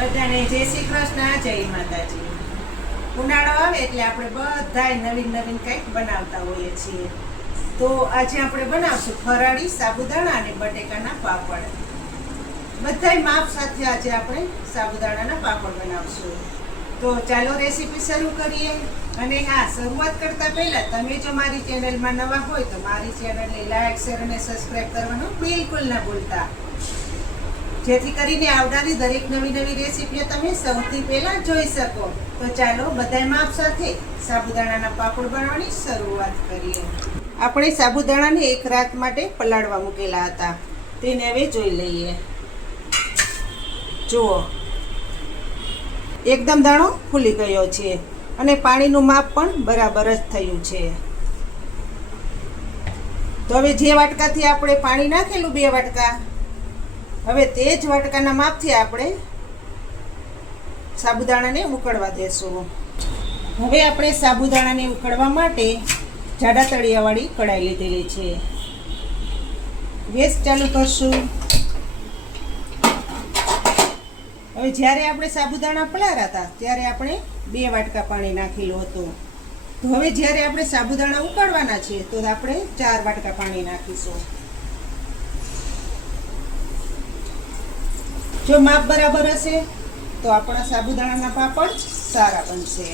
બધાને જય શ્રી કૃષ્ણ, જય માતાજી. ઉનાળો આવે એટલે આપણે બધાય નવીન નવીન કંઈક બનાવતા હોઈએ છીએ. તો આજે આપણે બનાવશું ફરાળી સાબુદાણા અને બટેકાના પાપડ. બધાય માપ સાથે આજે આપણે સાબુદાણાના પાપડ બનાવશું. તો ચાલો રેસીપી શરૂ કરીએ. અને હા, શરૂઆત કરતા પહેલા તમે જો મારી ચેનલમાં નવા હોય તો મારી ચેનલને લાઈક, શેર અને સબસ્ક્રાઈબ કરવાનું બિલકુલ ના ભૂલતા, જેથી કરીને આવનારી દરેક નવી નવી રેસીપીઓ તમે સૌથી પહેલા જોઈ શકો. તો ચાલો બધાય માપ સાથે સાબુદાણાના પાપડ બનાવવાની શરૂઆત કરીએ. આપણે સાબુદાણાને એક રાત માટે પલાળવા મૂકેલા હતા, તેને હવે જોઈ લઈએ. જુઓ, એકદમ દાણો ફૂલી ગયો છે અને પાણીનું માપ પણ બરાબર જ થયું છે. તો હવે જે વાટકાથી આપણે પાણી નાખેલું 2 વાટકા, હવે તે જ વાટકાના માપથી આપણે સાબુદાણાને ઉકળવા દેશું. હવે આપણે સાબુદાણાને ઉકળવા માટે જાડા તળિયાવાળી કઢાઈ લીધેલી છે. ગેસ ચાલુ કરશું. હવે જ્યારે આપણે સાબુદાણા પલાળ્યા હતા ત્યારે આપણે 2 વાટકા પાણી નાખેલું હતું. તો હવે જ્યારે આપણે સાબુદાણા ઉકાળવાના છે તો આપણે 4 વાટકા પાણી નાખીશું. જો માપ બરાબર હશે તો આપણા સાબુદાણાના પાપડ સારા બનશે.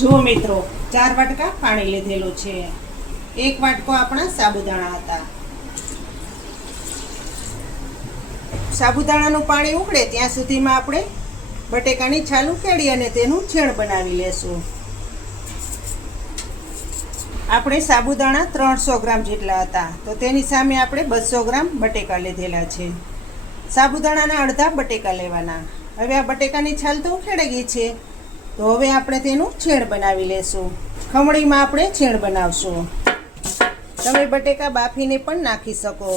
જુઓ મિત્રો, 4 વાટકા પાણી લીધેલું છે. 1 વાટકો આપણા સાબુદાણા હતા. સાબુદાણાનું પાણી ઉકળે ત્યાં સુધીમાં આપણે બટેકાની છાલ ઉકેળી અને તેનું છેણ બનાવી લેશું. આપણે સાબુદાણા 300 ગ્રામ જેટલા હતા, તો તેની સામે આપણે 200 ગ્રામ બટેકા લીધેલા છે. સાબુદાણાના અડધા બટેકા લેવાના. હવે આ બટેકાની છાલ તો ઉખેડાઈ ગઈ છે, તો હવે આપણે તેનું છેણ બનાવી લેશું. ખમણીમાં આપણે છેણ બનાવશું. તમે બટેકા બાફીને પણ નાખી શકો,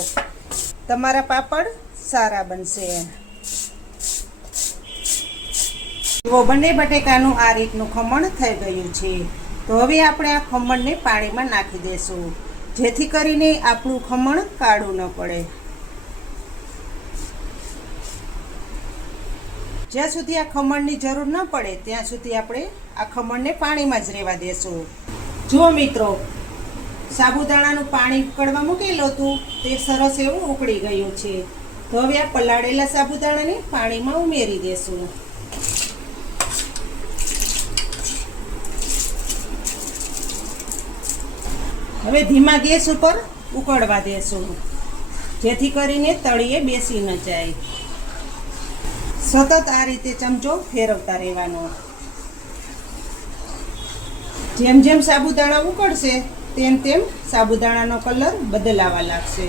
તમારા પાપડ સારા બનશે. તો બંને બટેકાનું આ રીતનું ખમણ થઈ ગયું છે. તો હવે આપણે આ ખમણને પાણીમાં નાખી દેશું, જેથી કરીને આપણું ખમણ કાળું ન પડે. જ્યાં સુધી આ ખમણની જરૂર ન પડે ત્યાં સુધી આપણે આ ખમણને પાણીમાં જ રહેવા દેશું. જુઓ મિત્રો, સાબુદાણાનું પાણી ઉકળવા મૂકેલું હતું તે સરસ એવું ઉકળી ગયું છે. તો હવે આ પલાળેલા સાબુદાણાને પાણીમાં ઉમેરી દેશું. હવે ધીમા ગેસ ઉપર ઉકળવા દેશું, જેથી કરીને તળિયે બેસી ન જાય. સતત આ રીતે ચમચો ફેરવતા રહેવાનો. જેમ જેમ સાબુદાણા ઉકળશે તેમ તેમ સાબુદાણાનો કલર બદલાવા લાગશે.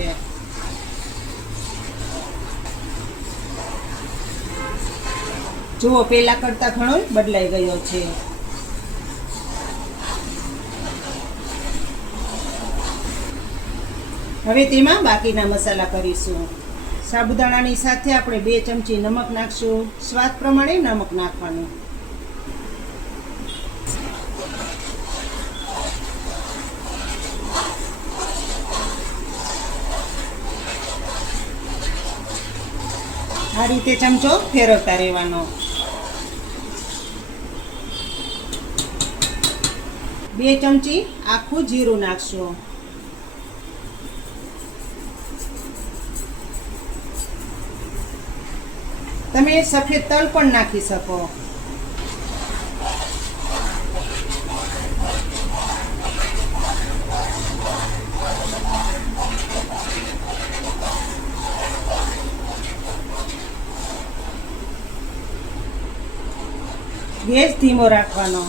જુઓ, પહેલા કરતાં ઘણો બદલાઈ ગયો છે. હવે તેમાં બાકીના મસાલા કરીશું. સાબુદાણાની સાથે આપણે 2 ચમચી નમક નાખશું. સ્વાદ પ્રમાણે નમક નાખવાનું. આ રીતે ચમચો ફેરવતા રહેવાનો. 2 ચમચી આખું જીરું નાખશું. તમે સફેદ તલ પણ નાખી શકો. ગેસ ધીમો રાખવાનો.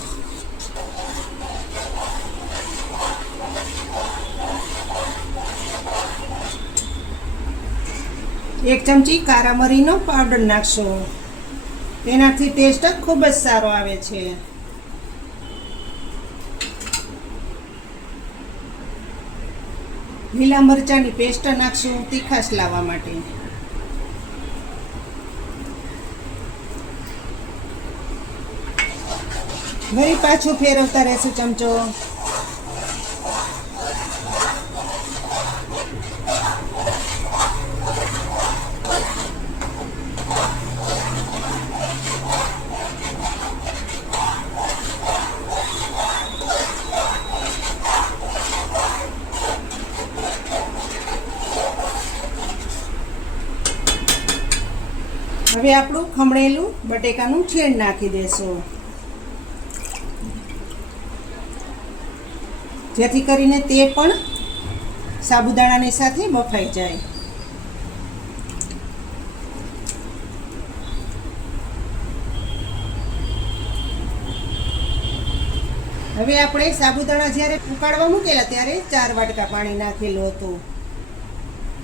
એક ચમચી કારા મરીનો પાવડર નાખશો. તેનાથી ટેસ્ટ ખૂબ જ સારો આવે છે. લીલા મરચાંની પેસ્ટ નાખશું તીખાશ લાવવા માટે. વળી પાછું ફેરવતા રહેશું ચમચો. હવે આપણું ખમણેલું બટેકાનું છીણ નાખી દેશું, જેથી કરીને તે પણ સાબુદાણાની સાથે બફાઈ જાય. હવે આપણે સાબુદાણા જ્યારે ઉકાળવા મૂકેલા ત્યારે 4 વાટકા પાણી નાખેલું હતું.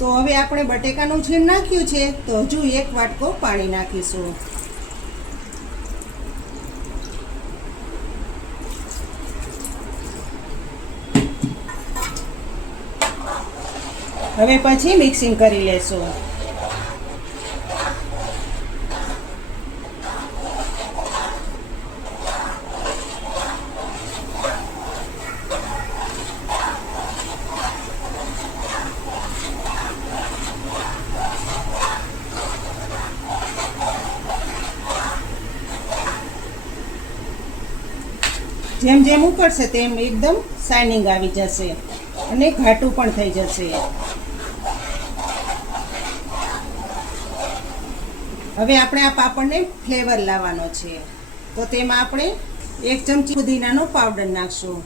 તો હવે આપણે બટેકાનું છીણ નાખ્યું છે તો હજુ 1 વાટકો પાણી નાખીશું. હવે પછી મિક્સિંગ કરી લેશું. જેમ જેમ ઉકળશે તેમ એકદમ શાઇનિંગ આવી જશે અને ઘાટું પણ થઈ જશે. હવે આપણે આ પાપડને ફ્લેવર લાવવાનો છે, તો તેમાં આપણે 1 ચમચી પુદીનાનો પાવડર નાખશું,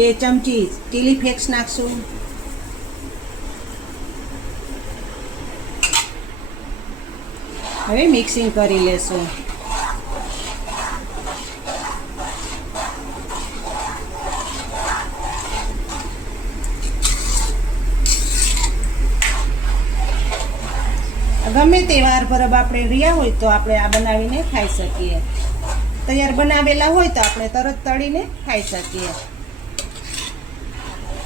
2 ચમચી ચીલી ફ્લેક્સ નાખશું, હવે મિક્સિંગ કરી લેશું. ગમે તે વાર પરબ આપણે રહ્યા હોય તો આપણે આ બનાવીને ખાઈ શકીએ. તૈયાર બનાવેલા હોય તો આપણે તરત તળીને ખાઈ શકીએ.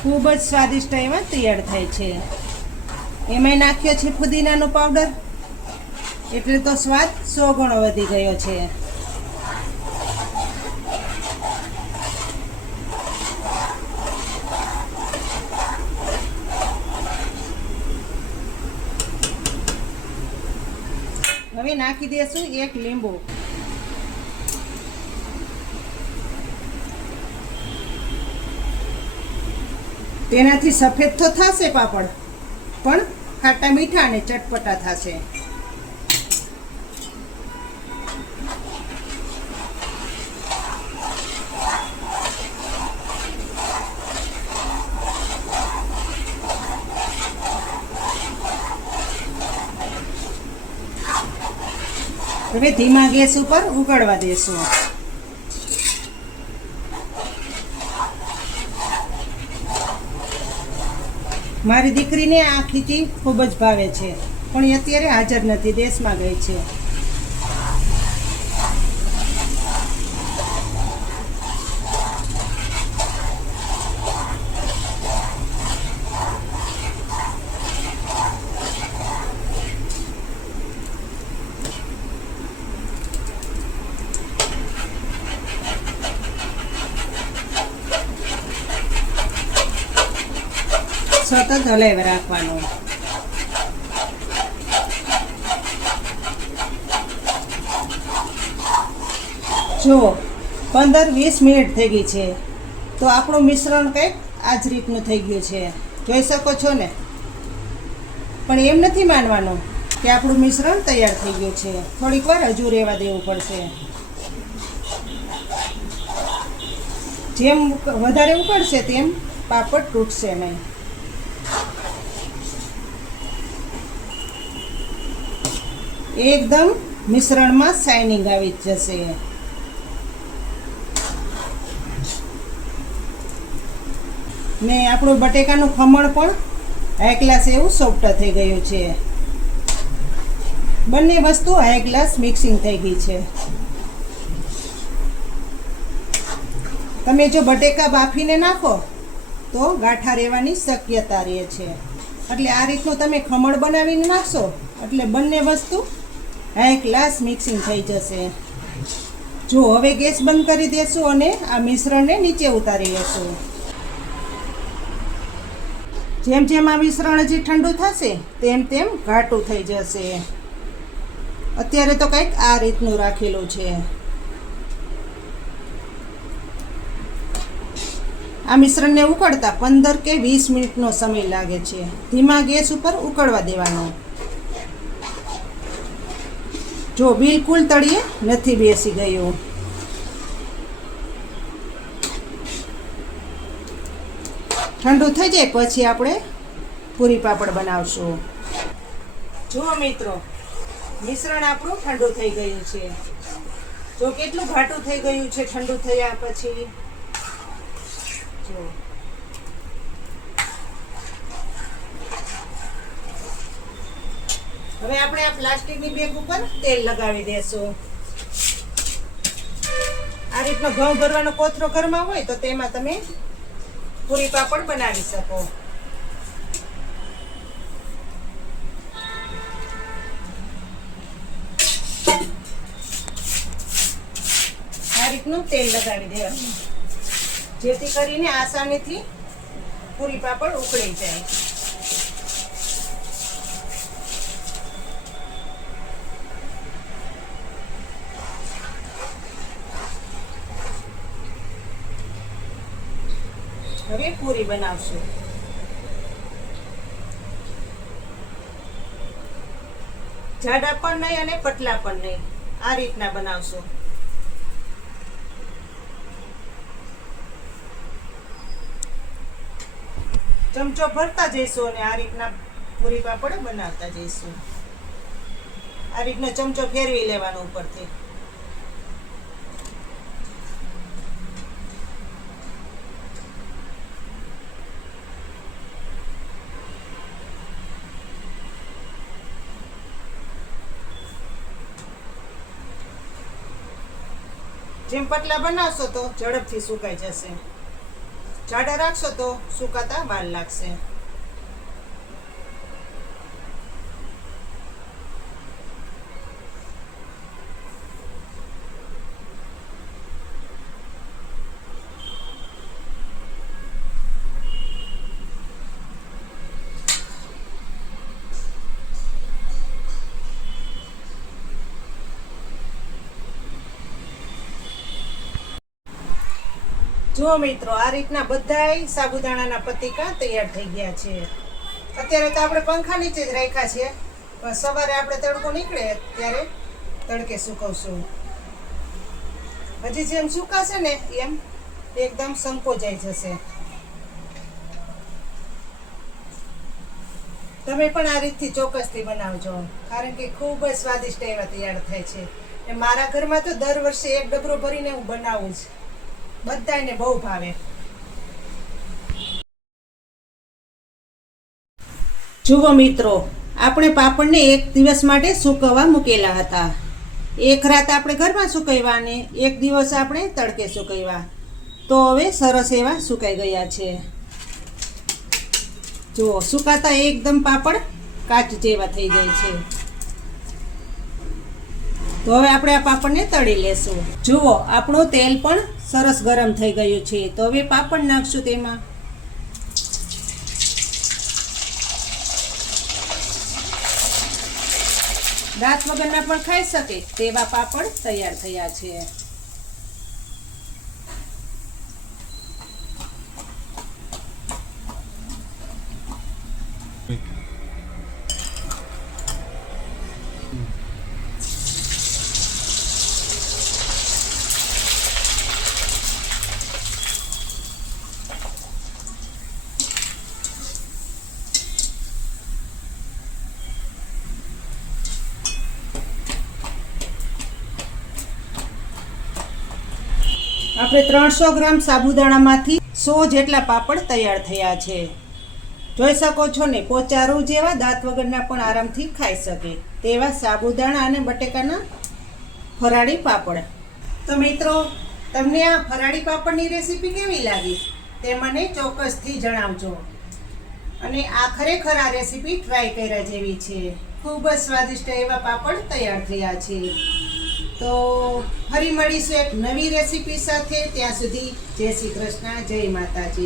ખૂબ જ સ્વાદિષ્ટ એવા તૈયાર થાય છે. એમાંય નાખ્યો છે પુદીનાનો પાવડર, એટલે તો સ્વાદ 100 ગણો વધી ગયો છે. હવે નાખી દઈશું 1 લીંબુ. તેનાથી સફેદ તો થશે પાપડ, પણ ખાટા મીઠા અને ચટપટા થશે. હવે ધીમા ગેસ ઉપર ઉકળવા દેશું. મારી દીકરીને આ ખીચડી ખૂબ જ ભાવે છે, પણ એ અત્યારે હાજર નથી, દેશમાં ગઈ છે. સતત હલાવી રાખવાનું. જુઓ 15-20 મિનિટ થઈ ગઈ છે, તો આપણું મિશ્રણ કંઈક આ જ રીતનું થઈ ગયું છે, જોઈ શકો છો ને. પણ એમ નથી માનવાનું કે આપણું મિશ્રણ તૈયાર થઈ ગયું છે, થોડીક વાર હજુ રહેવા દેવું પડશે. જેમ વધારે ઉકળશે તેમ પાપડ તૂટશે નહીં. એકદમ મિશ્રણમાં શાઇનિંગ આવી જશે. ને આપણું બટેકાનું ખમણ પણ હાઈ ક્લાસ એવું સોફ્ટ થઈ ગયું છે. બંને વસ્તુ હાઈ ક્લાસ મિક્સિંગ થઈ ગઈ છે. તમે જો બટેકા બાફીને નાખો તો ગાંઠા રહેવાની શક્યતા રહે છે, એટલે આ રીતનું તમે ખમણ બનાવીને નાખશો એટલે બંને વસ્તુ હાઈ ક્લાસ મિક્સિંગ થઈ જશે. જો હવે ગેસ બંધ કરી દેશું અને આ મિશ્રણને નીચે ઉતારી લેશું. જેમ જેમ આ મિશ્રણ હજી ઠંડુ થશે તેમ તેમ ઘાટું થઈ જશે. અત્યારે તો કંઈક આ રીતનું રાખેલું છે. આ મિશ્રણને ઉકળતા 15 કે 20 મિનિટનો સમય લાગે છે. ધીમા ગેસ ઉપર ઉકળવા દેવાનો. જો બિલકુલ તળિયે નથી બેસી ગયું. ઠંડુ થઈ જાય પછી આપણે પૂરી પાપડ બનાવશું. જુઓ મિત્રો, મિશ્રણ આપણું ઠંડુ થઈ ગયું છે. જો કેટલું ઘાટું થઈ ગયું છે ઠંડુ થયા પછી. જો હવે આપણે આ પ્લાસ્ટિકની બેગ ઉપર તેલ લગાવી દેશું. આ રીતનો ઘઉં ભરવાનો કોથળો ઘરમાં હોય તો તેમાં તમે પૂરી પાપડ બનાવી શકો. આ રીતનું તેલ લગાવી દેવાનું જેથી કરીને આસાનીથી પૂરી પાપડ ઉકળી જાય. હવે પૂરી બનાવશું. જાડા પણ નહીં અને પતલા પણ નહીં, આ રીતના બનાવશું. ચમચો ભરતા જઈશું અને આ રીતના પૂરી પાપડ બનાવતા જઈશું. આ રીતનો ચમચો ફેરવી લેવાનો ઉપરથી. જેમ પતલા બનાવશો તો ઝડપથી સુકાઈ જશે. જાડા રાખશો તો સુકાતા વાર લાગશે. જો મિત્રો, આ રીતના બધાય સાબુદાણાના પતીકા તૈયાર થઈ ગયા છે. અત્યારે તો આપણે પંખા નીચે જ રાખ્યા છે, પણ સવારે આપણે તડકો નીકળે ત્યારે તડકે સુકવશું. હજી જેમ સુકાશે ને એમ એકદમ સંકોચાઈ જશે. તમે પણ આ રીતથી ચોક્કસથી બનાવજો, કારણ કે ખૂબ જ સ્વાદિષ્ટ એવા તૈયાર થાય છે. મારા ઘરમાં તો દર વર્ષે એક ડબરો ભરીને હું બનાવું છું. બધાને બહુ ભાવે. જુઓ મિત્રો, આપણે પાપડને એક દિવસ માટે સૂકવવા મૂકેલા હતા. એક રાત આપણે ઘરમાં સુકવ્યા અને એક દિવસ આપણે તડકે સુકવ્યા. તો હવે સરસ એવા સુકાઈ ગયા છે. જુઓ, સુકાતા એકદમ પાપડ કાચ જેવા થઈ જાય છે. તો હવે આપણે આ પાપડને તળી લેશું. જુઓ, આપણું તેલ પણ સરસ ગરમ થઈ ગયું છે. તો હવે પાપડ નાખશું તેમાં. દાંત વગરના પણ ખાઈ શકે તેવા પાપડ તૈયાર થયા છે. આપણે 300 ગ્રામ સાબુદાણામાંથી 100 જેટલા પાપડ તૈયાર થયા છે. જોઈ શકો છો ને, પોચારું જેવા દાંત વગરના પણ આરામથી ખાઈ શકે તેવા સાબુદાણા અને બટેકાના ફરાળી પાપડ. તો મિત્રો, તમને આ ફરાળી પાપડની રેસીપી કેવી લાગી તે મને ચોક્કસથી જણાવજો. અને આ ખરેખર આ રેસીપી ટ્રાય કર્યા જેવી છે. ખૂબ જ સ્વાદિષ્ટ એવા પાપડ તૈયાર થયા છે. તો ફરી મળીશું એક નવી રેસીપી સાથે. ત્યાં સુધી જય શ્રી કૃષ્ણ, જય માતાજી.